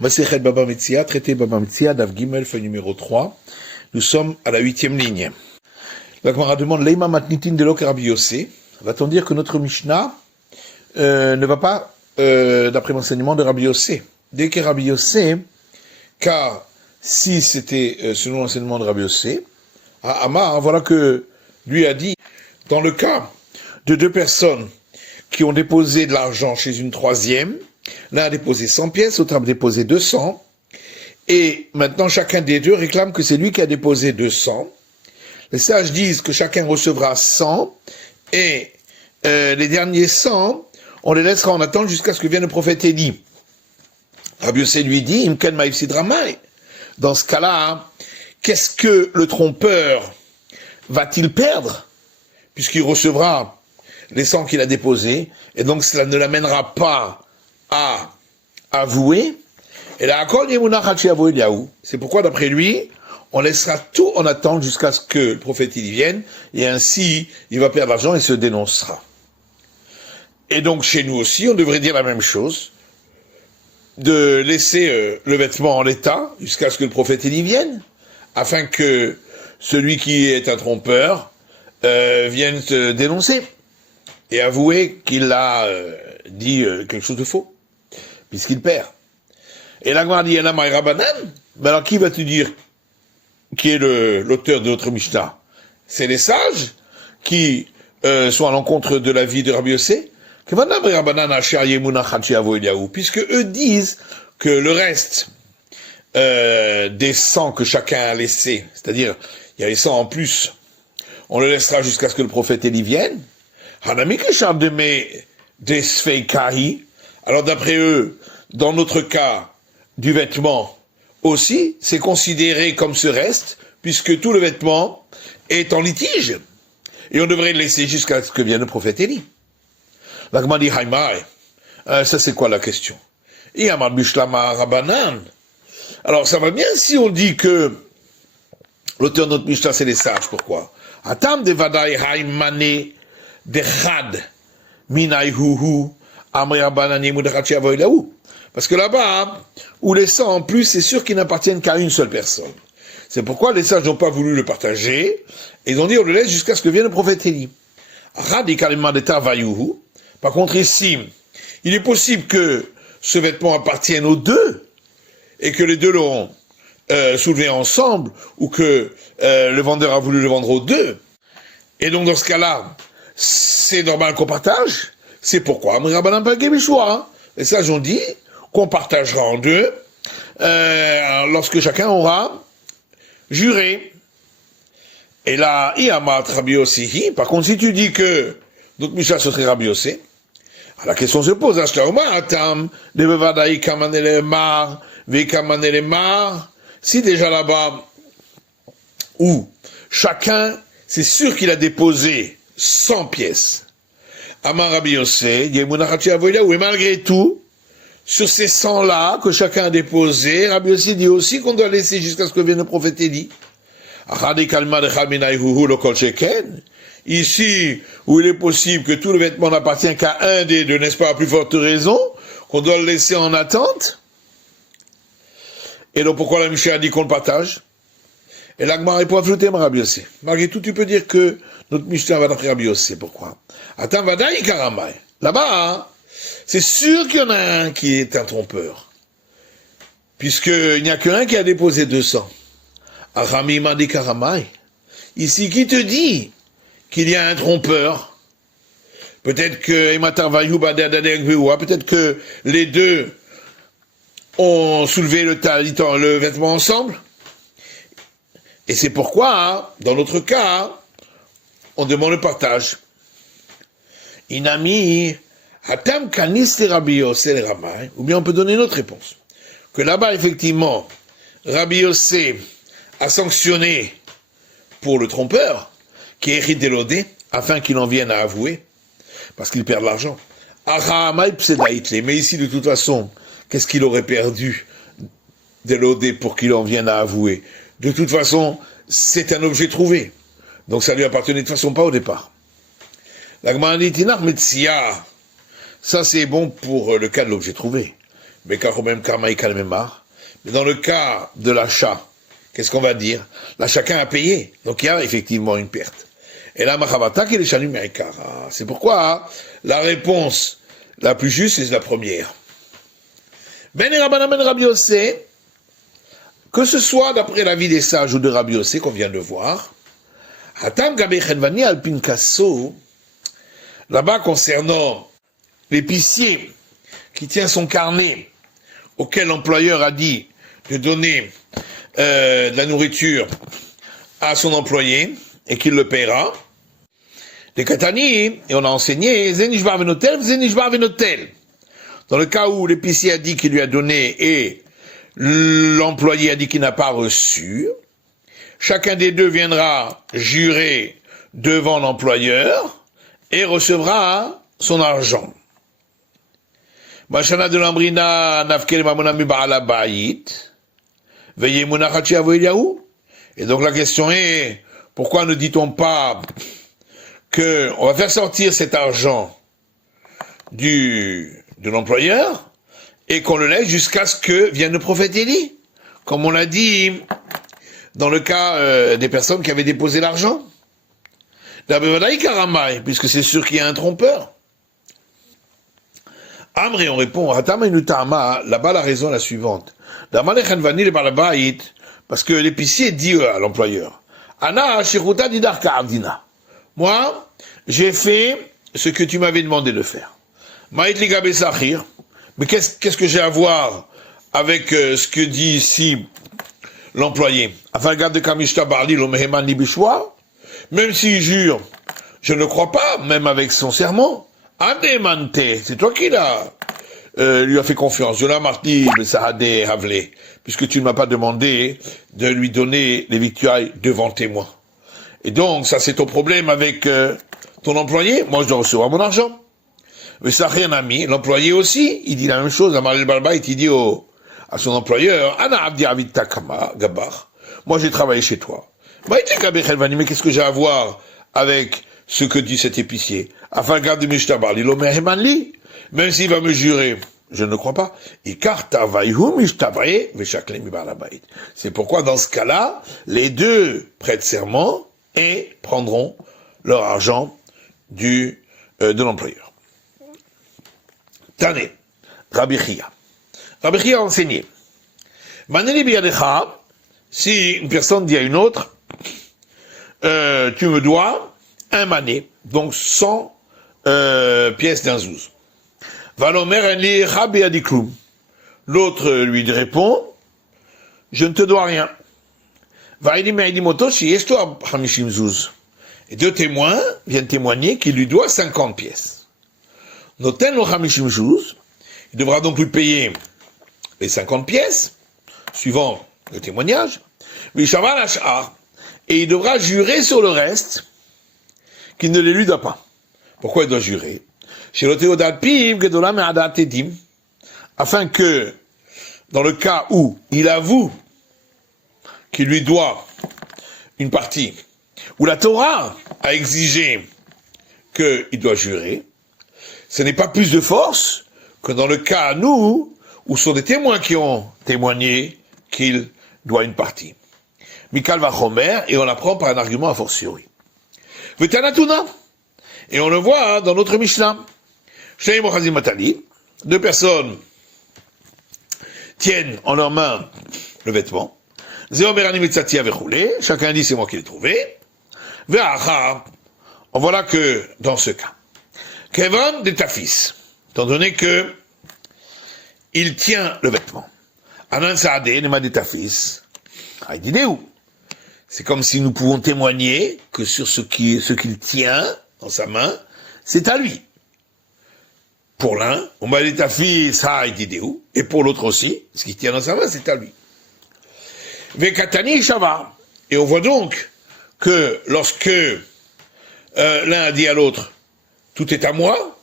Masechet Baba Metzia, traité Baba Metzia, Daf Gimel, feuille numéro 3. Nous sommes à la 8e ligne. La Gemara demande, Leima matnitin de l'ok Rabbi Yossé. Va-t-on dire que notre Mishnah ne va pas d'après l'enseignement de Rabbi Yossé? Dès que Rabbi Yossé, car si c'était selon l'enseignement de Rabbi Yossé, à Amar, voilà que lui a dit, dans le cas de deux personnes qui ont déposé de l'argent chez une troisième, l'un a déposé 100 pièces, l'autre a déposé 200, et maintenant chacun des deux réclame que c'est lui qui a déposé 200. Les sages disent que chacun recevra 100, et les derniers 100, on les laissera en attente jusqu'à ce que vienne le prophète Élie. Rabbi Yossé lui dit, Imken ma'ifsid ramay. Dans ce cas-là, qu'est-ce que le trompeur va-t-il perdre, puisqu'il recevra les 100 qu'il a déposés, et donc cela ne l'amènera pas à avouer. Et là, c'est pourquoi, d'après lui, on laissera tout en attente jusqu'à ce que le prophète y vienne, et ainsi, il va perdre l'argent et se dénoncera. Et donc, chez nous aussi, on devrait dire la même chose, de laisser le vêtement en l'état, jusqu'à ce que le prophète y vienne, afin que celui qui est un trompeur vienne se dénoncer, et avouer qu'il a dit quelque chose de faux, puisqu'il perd. Et la Gemara dit, Yanamai Rabbanan, mais alors qui va te dire qui est l'auteur de notre Mishnah? C'est les sages qui sont à l'encontre de la vie de Rabbi Yossé, puisque eux disent que le reste des 100 que chacun a laissé, c'est-à-dire il y a les 100 en plus, on le laissera jusqu'à ce que le prophète Élie vienne. Alors d'après eux, dans notre cas du vêtement aussi, c'est considéré comme ce reste, puisque tout le vêtement est en litige. Et on devrait le laisser jusqu'à ce que vienne le prophète Élie. La Gemara dit, ça c'est quoi la question? Alors ça va bien si on dit que l'auteur de notre Mishnah c'est les sages, pourquoi? Atam de vadai haimane dechad minayhuhu amri abanani mudachati avoilaou. Parce que là-bas, où les 100 en plus, c'est sûr qu'ils n'appartiennent qu'à une seule personne. C'est pourquoi les sages n'ont pas voulu le partager, et ils ont dit on le laisse jusqu'à ce que vienne le prophète Élie. Par contre ici, il est possible que ce vêtement appartienne aux deux, et que les deux l'ont soulevé ensemble, ou que le vendeur a voulu le vendre aux deux. Et donc dans ce cas-là, c'est normal qu'on partage. C'est pourquoi les sages ont dit qu'on partagera en deux lorsque chacun aura juré. Et là, Rabbi Yossé. Par contre, si tu dis que notre Mishnah ce serait Rabbi Yossé, la question se pose, si déjà là-bas, où chacun, c'est sûr qu'il a déposé 100 pièces, Amar Rabbi Yossé, et malgré tout, sur ces 100-là que chacun a déposé, Rabbi Yossé dit aussi qu'on doit laisser jusqu'à ce que vienne le prophète Élie. Ici, où il est possible que tout le vêtement n'appartient qu'à un des deux, n'est-ce pas, à plus forte raison, qu'on doit le laisser en attente? Et donc pourquoi la Mishnah a dit qu'on le partage? Et la Gemara répond à Rabbi Yossé. Malgré tout, tu peux dire que notre Mishnah va d'après Rabbi Yossé. Pourquoi? Attends, vadaï karamai. Là-bas, hein, c'est sûr qu'il y en a un qui est un trompeur. Puisqu'il n'y a qu'un qui a déposé 200. Arami mandi karamai. Ici, qui te dit qu'il y a un trompeur? Peut-être que peut-être que les deux ont soulevé le vêtement ensemble. Et c'est pourquoi, dans notre cas, on demande le partage. Inami, hatam kanis le Rabbi Yossé le Ramay, ou bien on peut donner une autre réponse. Que là-bas, effectivement, Rabbi Yossé a sanctionné pour le trompeur, qui est ridélodé, afin qu'il en vienne à avouer, parce qu'il perd de l'argent. Mais ici, de toute façon, qu'est-ce qu'il aurait perdu délodé pour qu'il en vienne à avouer? De toute façon, c'est un objet trouvé. Donc ça lui appartenait de toute façon pas au départ. La Gemara dit, ça c'est bon pour le cas de l'objet trouvé. mais dans le cas de l'achat, qu'est-ce qu'on va dire? Là, chacun a payé, donc il y a effectivement une perte. Et là, c'est pourquoi la réponse la plus juste, c'est la première. Ben Rabbi Yossé, que ce soit d'après l'avis des sages ou de Rabbi Yossé qu'on vient de voir, là-bas concernant l'épicier qui tient son carnet auquel l'employeur a dit de donner de la nourriture à son employé et qu'il le paiera. Les Katani, et on a enseigné, Zenishbar Venotel, Zenishbar Venotel. Dans le cas où l'épicier a dit qu'il lui a donné et l'employé a dit qu'il n'a pas reçu, chacun des deux viendra jurer devant l'employeur et recevra son argent. Machana de l'ambrina nafkel mamonami ba'alabayit, veillez monachachi avoyahu. Et donc la question est, pourquoi ne dit-on pas que on va faire sortir cet argent de l'employeur et qu'on le laisse jusqu'à ce que vienne le prophète Élie, comme on l'a dit dans le cas des personnes qui avaient déposé l'argent. Puisque c'est sûr qu'il y a un trompeur. Amré, on répond, là-bas la raison est la suivante. Parce que l'épicier dit à l'employeur, moi, j'ai fait ce que tu m'avais demandé de faire. Mais qu'est-ce que j'ai à voir avec ce que dit ici l'employé? Même s'il jure, je ne crois pas, même avec son serment. C'est toi qui lui a fait confiance. Puisque tu ne m'as pas demandé de lui donner les victuailles devant témoin. Et donc, ça c'est ton problème avec ton employé. Moi, je dois recevoir mon argent. Mais ça rien à mis. L'employé aussi, il dit la même chose. Amal Balbaït, il dit à son employeur, moi j'ai travaillé chez toi. Mais qu'est-ce que j'ai à voir avec ce que dit cet épicier? Même s'il va me jurer, je ne crois pas. C'est pourquoi dans ce cas-là, les deux prêtent serment et prendront leur argent de l'employeur. Tane, Rabbi Chia. Rabbi Chia a enseigné. Si une personne dit à une autre, tu me dois un mané, donc 100 pièces d'un zouz. L'autre lui répond, je ne te dois rien. Et deux témoins viennent témoigner qu'il lui doit 50 pièces. Il devra donc lui payer les 50 pièces, suivant le témoignage, et il devra jurer sur le reste qu'il ne les lui doit pas. Pourquoi il doit jurer? Afin que, dans le cas où il avoue qu'il lui doit une partie, où la Torah a exigé qu'il doit jurer, ce n'est pas plus de force que dans le cas à nous, où ce sont des témoins qui ont témoigné qu'il doit une partie. Mikal Vachomer, et on apprend par un argument a fortiori. Vetanatuna, et on le voit dans notre Mishnah. Deux personnes tiennent en leurs mains le vêtement. Chacun dit c'est moi qui l'ai trouvé. On voit là que dans ce cas, Kevin de ta fils, étant donné que il tient le vêtement. Anan Saade, Nema de ta fils, c'est comme si nous pouvons témoigner que sur ce qu'il tient dans sa main, c'est à lui. Pour l'un, on m'a dit ta fils, et pour l'autre aussi, ce qu'il tient dans sa main, c'est à lui. Vekatani Shava. Et on voit donc que lorsque l'un a dit à l'autre, tout est à moi,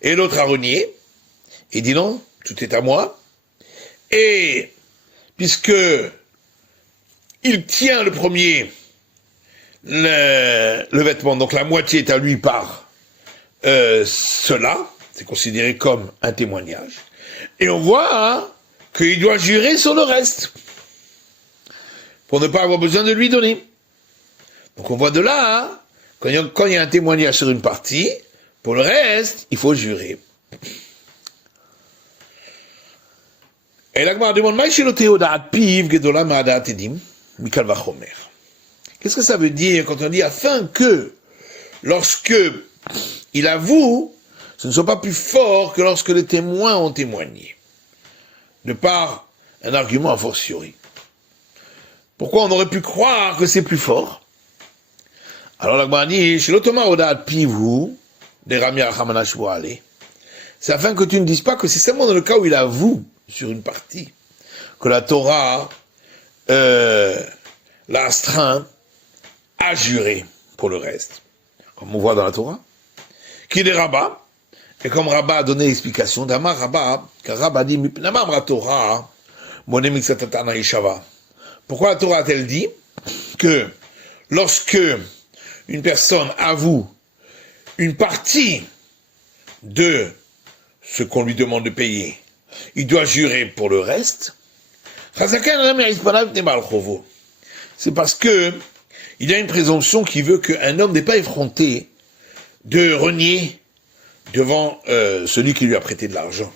et l'autre a renié, et dit non, tout est à moi, et puisque il tient le premier, le vêtement, donc la moitié est à lui par cela, c'est considéré comme un témoignage, Et on voit qu'il doit jurer sur le reste, pour ne pas avoir besoin de lui donner. Donc on voit de là, quand il y a un témoignage sur une partie, pour le reste, il faut jurer. Et la Gemara demande, qu'est-ce que ça veut dire quand on dit afin que, lorsque il avoue, ce ne soit pas plus fort que lorsque les témoins ont témoigné, de par un argument a fortiori. Pourquoi on aurait pu croire que c'est plus fort? Alors la Gemara dit, chez l'otoma odat pivu, des Rami Achamana Shmuale, c'est afin que tu ne dises pas que c'est seulement dans le cas où il avoue sur une partie que la Torah l'a astreint à jurer pour le reste. Comme on voit dans la Torah. Qui est Rabat, et comme Rabat a donné l'explication, d'Amar Rabat, car Rabat dit, Namam Torah, Monemixatatana Ishava. Pourquoi la Torah a-t-elle dit que lorsque une personne avoue une partie de ce qu'on lui demande de payer, il doit jurer pour le reste? C'est parce que il y a une présomption qui veut qu'un homme n'est pas effronté de renier devant celui qui lui a prêté de l'argent,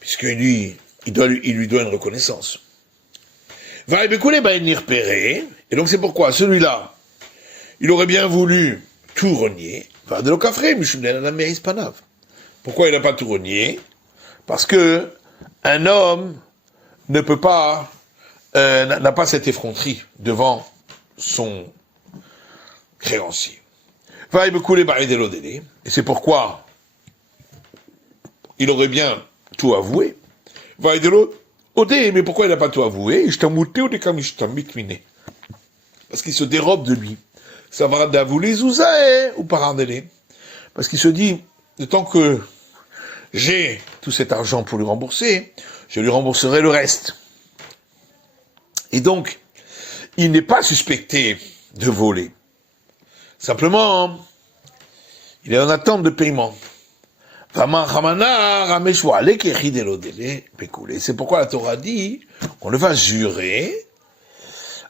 puisque lui, il lui doit une reconnaissance. Et donc c'est pourquoi celui-là, il aurait bien voulu tout renier. Pourquoi il n'a pas tout renié? Parce que un homme ne peut pas, n'a pas cette effronterie devant son créancier. Et c'est pourquoi il aurait bien tout avoué. Mais pourquoi il n'a pas tout avoué? Parce qu'il se dérobe de lui. Ça va d'avouer zouzae ou parardélé. Parce qu'il se dit, de tant que j'ai tout cet argent pour lui rembourser, je lui rembourserai le reste. Et donc, il n'est pas suspecté de voler. Simplement, il est en attente de paiement. C'est pourquoi la Torah dit qu'on le va jurer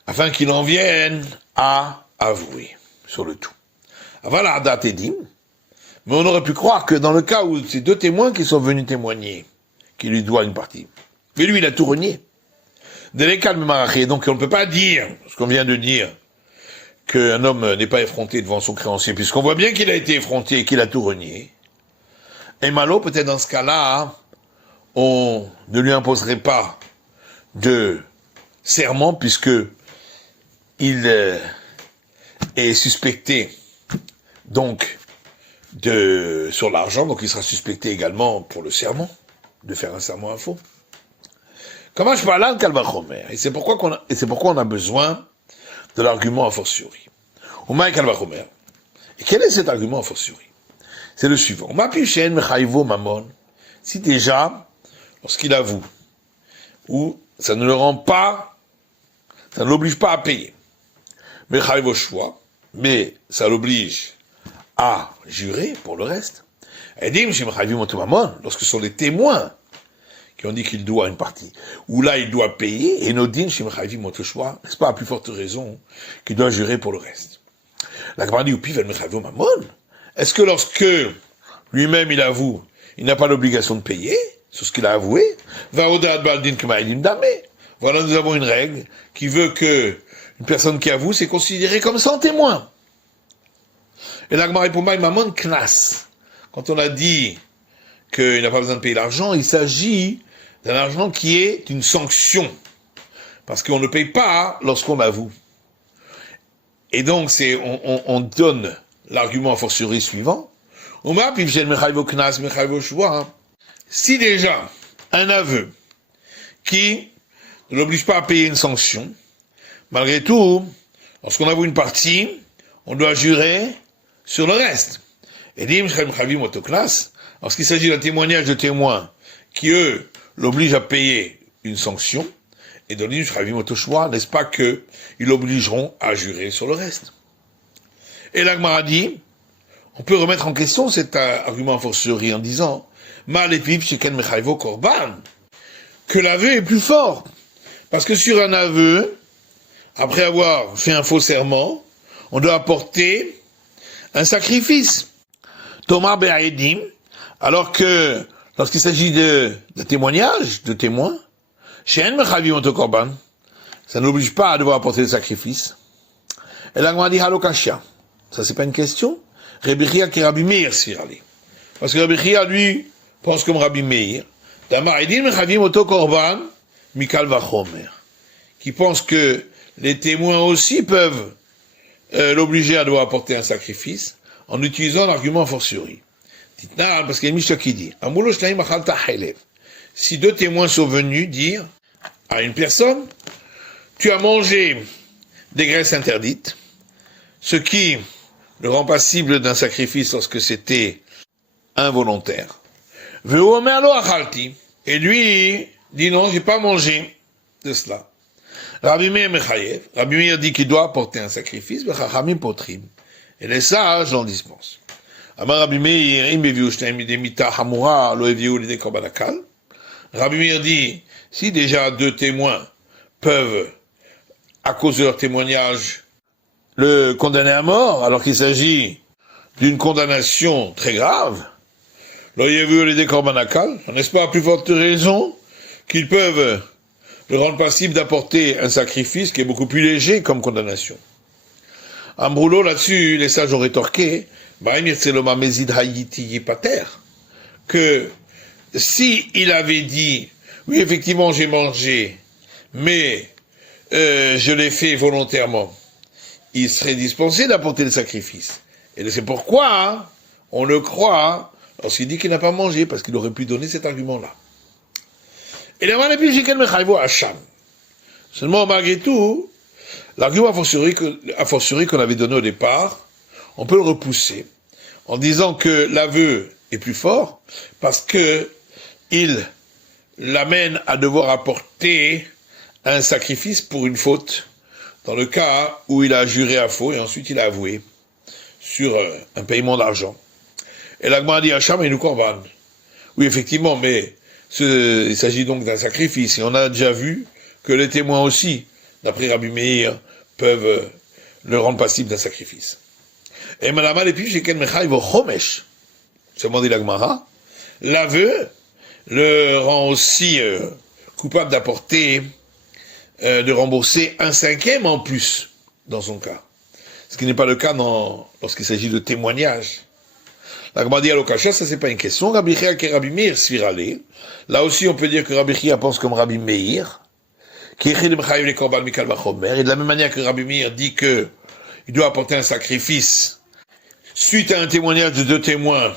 afin qu'il en vienne à avouer sur le tout. Mais on aurait pu croire que dans le cas où c'est deux témoins qui sont venus témoigner, qui lui doit une partie, mais lui il a tout renié. Donc on ne peut pas dire, ce qu'on vient de dire, qu'un homme n'est pas effronté devant son créancier, puisqu'on voit bien qu'il a été effronté et qu'il a tout renié. Et malo, peut-être dans ce cas-là, on ne lui imposerait pas de serment, puisque il est suspecté, donc, sur l'argent, donc il sera suspecté également pour le serment, de faire un serment à faux. Comment je parle là, Kalvachomer? Et c'est pourquoi on a besoin de l'argument a fortiori. Et quel est cet argument a fortiori? C'est le suivant. Si déjà, lorsqu'il avoue, ou ça ne le rend pas, ça ne l'oblige pas à payer, mais ça l'oblige à jurer pour le reste. Lorsque ce sont les témoins qui ont dit qu'il doit une partie, ou là il doit payer, et Nodin, n'est-ce pas à plus forte raison qu'il doit jurer pour le reste? La Gemara dit, est-ce que lorsque lui-même il avoue, il n'a pas l'obligation de payer sur ce qu'il a avoué? Voilà, nous avons une règle qui veut que une personne qui avoue, c'est considéré comme sans témoin. Et la Gemara répond, Maman Knas. Quand on a dit qu'il n'a pas besoin de payer l'argent, il s'agit d'un argent qui est une sanction. Parce qu'on ne paye pas lorsqu'on avoue. Et donc, on donne l'argument a fortiori suivant. Si déjà, un aveu qui ne l'oblige pas à payer une sanction, malgré tout, lorsqu'on avoue une partie, on doit jurer sur le reste. Et lorsqu'il s'agit d'un témoignage de témoins qui, eux, l'obligent à payer une sanction, et dans n'est-ce pas qu'ils l'obligeront à jurer sur le reste? Et la Gemara dit, on peut remettre en question cet argument a fortiori en disant, mal épip sheken mechayvo korban, que l'aveu est plus fort. Parce que sur un aveu, après avoir fait un faux serment, on doit apporter un sacrifice. Thomas Be'aedim, alors que lorsqu'il s'agit de témoignages, de témoins, She'en mechavim oto korban, ça n'oblige pas à devoir apporter le sacrifice. Et la Gemara dit halokashia. Ça c'est pas une question. Rabbi Chia qui Rabbi Meir sirali. Parce que Rabbi Chia lui pense comme Rabbi Meir. Damar edin mechavim oto korban mikal vachomer. Qui pense que les témoins aussi peuvent l'obliger à devoir apporter un sacrifice en utilisant l'argument a fortiori. Parce qu'il y a une Mishnah qui dit si deux témoins sont venus dire à une personne, tu as mangé des graisses interdites, ce qui le rend passible d'un sacrifice lorsque c'était involontaire. Et lui dit non, j'ai pas mangé de cela. Rabbi Meir Mechayev, Rabbi Meir dit qu'il doit apporter un sacrifice, et les sages en dispensent. Rabbi Meir dit, si déjà deux témoins peuvent, à cause de leur témoignage, le condamner à mort, alors qu'il s'agit d'une condamnation très grave, n'est-ce pas à plus forte raison qu'ils peuvent le rendre passible d'apporter un sacrifice qui est beaucoup plus léger comme condamnation. Ambroulo, là-dessus, les sages ont rétorqué, que si il avait dit, oui, effectivement, j'ai mangé, mais je l'ai fait volontairement, il serait dispensé d'apporter le sacrifice. Et c'est pourquoi on le croit lorsqu'il dit qu'il n'a pas mangé, parce qu'il aurait pu donner cet argument-là. Et la malépile, j'ai qu'elle me chayvo hacham. Seulement, malgré tout, l'argument a fortiori qu'on avait donné au départ, on peut le repousser en disant que l'aveu est plus fort parce que il l'amène à devoir apporter un sacrifice pour une faute dans le cas où il a juré à faux et ensuite il a avoué sur un paiement d'argent. Et l'Agma dit Hacham et nous korban. Oui, effectivement, mais il s'agit donc d'un sacrifice et on a déjà vu que les témoins aussi, d'après Rabbi Meir, peuvent le rendre passible d'un sacrifice. Et malama les puis sheken mechayv chomesh, seulement dit la Gemara, l'aveu le rend aussi coupable d'apporter, de rembourser 1/5 en plus dans son cas. Ce qui n'est pas le cas lorsqu'il s'agit de témoignage. La Gemara dit alokasha, ça c'est pas une question. Rabbi Chia qui Rabbi Meir svirale. Là aussi on peut dire que Rabbi Chia pense comme Rabbi Meir. Et de la même manière que Rabbi Meir dit que il doit apporter un sacrifice suite à un témoignage de deux témoins,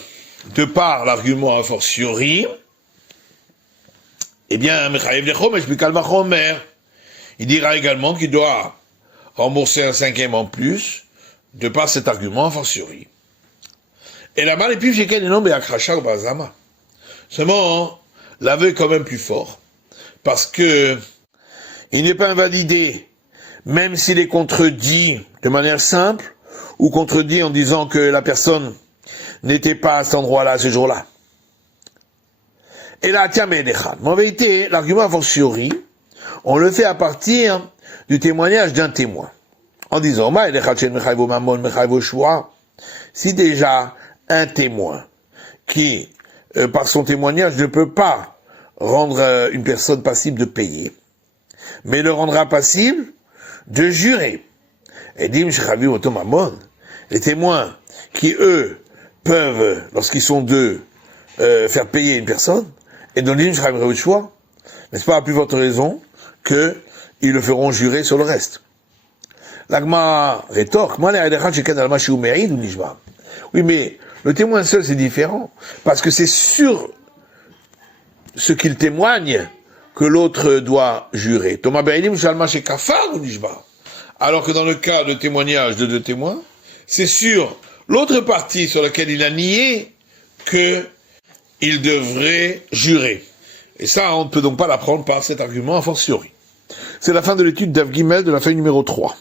de par l'argument a fortiori, eh bien, il dira également qu'il doit rembourser 1/5 en plus, de par cet argument a fortiori. Et la mal est plus j'ai noms et akracha ou bazama. Seulement, l'aveu est quand même plus fort, parce que il n'est pas invalidé, même s'il est contredit de manière simple, ou contredit en disant que la personne n'était pas à cet endroit-là, ce jour-là. Et là, tiens, mais en vérité, l'argument a fortiori, on le fait à partir du témoignage d'un témoin. En disant, si déjà un témoin qui, par son témoignage, ne peut pas rendre une personne passible de payer, mais le rendra passible de jurer. Et dim shechavi oto mamon, les témoins qui, eux, peuvent, lorsqu'ils sont deux, faire payer une personne, et donc dim shechavi rechoua, n'est-ce pas à plus forte raison que ils le feront jurer sur le reste. L'agma rétorque, oui, mais le témoin seul c'est différent, parce que c'est sur ce qu'il témoigne que l'autre doit jurer. Thomas Be'elim shalma shekafar ou nishba. Alors que dans le cas de témoignage de deux témoins, c'est sur l'autre partie sur laquelle il a nié que il devrait jurer. Et ça, on ne peut donc pas l'apprendre par cet argument a fortiori. C'est la fin de l'étude d'Av Gimel de la feuille numéro 3.